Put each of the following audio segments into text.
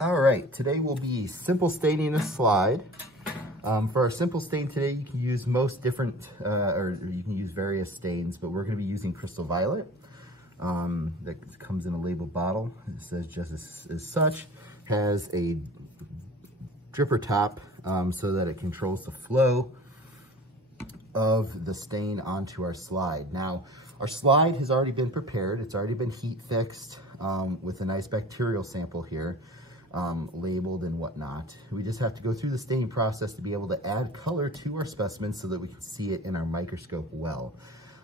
All right, today will be simple staining a slide. For our simple stain today, you can use most different, or you can use various stains, but we're gonna be using Crystal Violet. That comes in a labeled bottle. It says just as such, has a dripper top so that it controls the flow of the stain onto our slide. Now, our slide has already been prepared. It's already been heat fixed with a nice bacterial sample here, labeled and whatnot. We just have to go through the staining process to be able to add color to our specimen so that we can see it in our microscope well.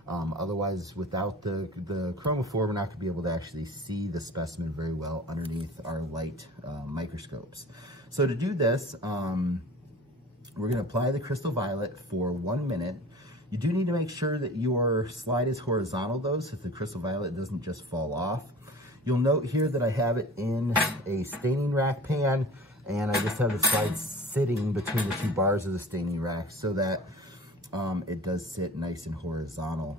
Otherwise, without the chromophore, we're not gonna be able to actually see the specimen very well underneath our light microscopes. So to do this, we're gonna apply the Crystal Violet for 1 minute. You do need to make sure that your slide is horizontal though, so the Crystal Violet doesn't just fall off. You'll note here that I have it in a staining rack pan, and I just have the slide sitting between the two bars of the staining rack so that it does sit nice and horizontal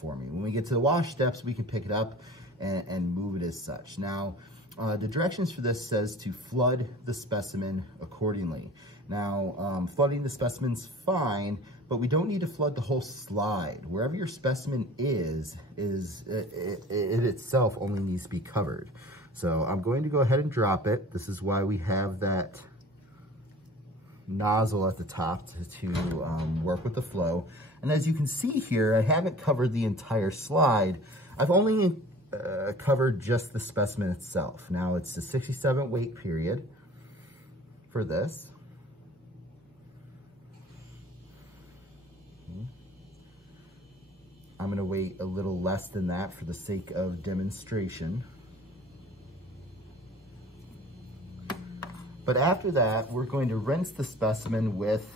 for me. When we get to the wash steps, we can pick it up and move it as such. Now, the directions for this says to flood the specimen accordingly. Now, flooding the specimen's fine, but we don't need to flood the whole slide. Wherever your specimen is it itself only needs to be covered. So I'm going to go ahead and drop it. This is why we have that nozzle at the top to work with the flow. And as you can see here, I haven't covered the entire slide. I've only covered just the specimen itself. Now it's a 67 wait period for this. I'm gonna wait a little less than that for the sake of demonstration. But after that, we're going to rinse the specimen with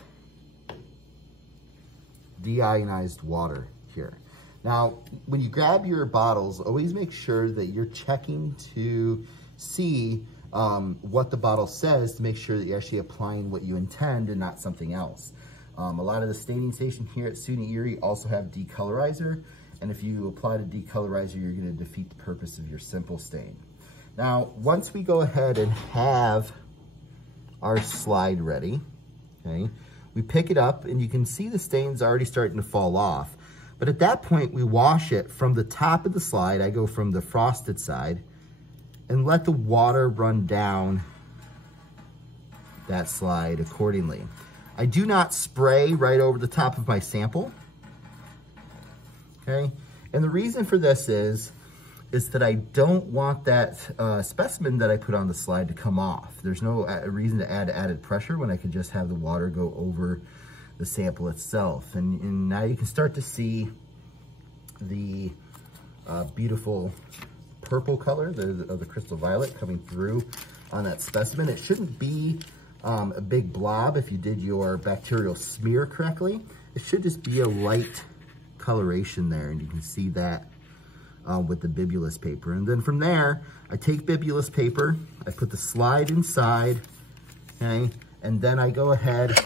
deionized water here. Now, when you grab your bottles, always make sure that you're checking to see what the bottle says to make sure that you're actually applying what you intend and not something else. A lot of the staining station here at SUNY Erie also have decolorizer, and if you apply the decolorizer, you're gonna defeat the purpose of your simple stain. Now, once we go ahead and have our slide ready, okay, we pick it up and you can see the stains already starting to fall off. But at that point, we wash it from the top of the slide. I go from the frosted side and let the water run down that slide accordingly. I do not spray right over the top of my sample, okay? And the reason for this is that I don't want that specimen that I put on the slide to come off. There's no reason to add added pressure when I could just have the water go over the sample itself. And now you can start to see the beautiful purple color of the Crystal Violet coming through on that specimen. It shouldn't be a big blob if you did your bacterial smear correctly. It should just be a light coloration there, and you can see that with the bibulous paper. And then from there, I take bibulous paper, I put the slide inside, okay, and then I go ahead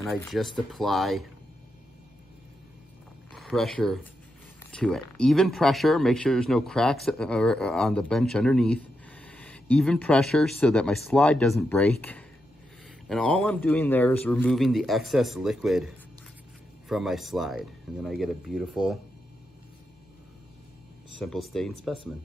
and I just apply pressure to it. Even pressure, make sure there's no cracks on the bench underneath. Even pressure so that my slide doesn't break. And all I'm doing there is removing the excess liquid from my slide. And then I get a beautiful, simple stain specimen.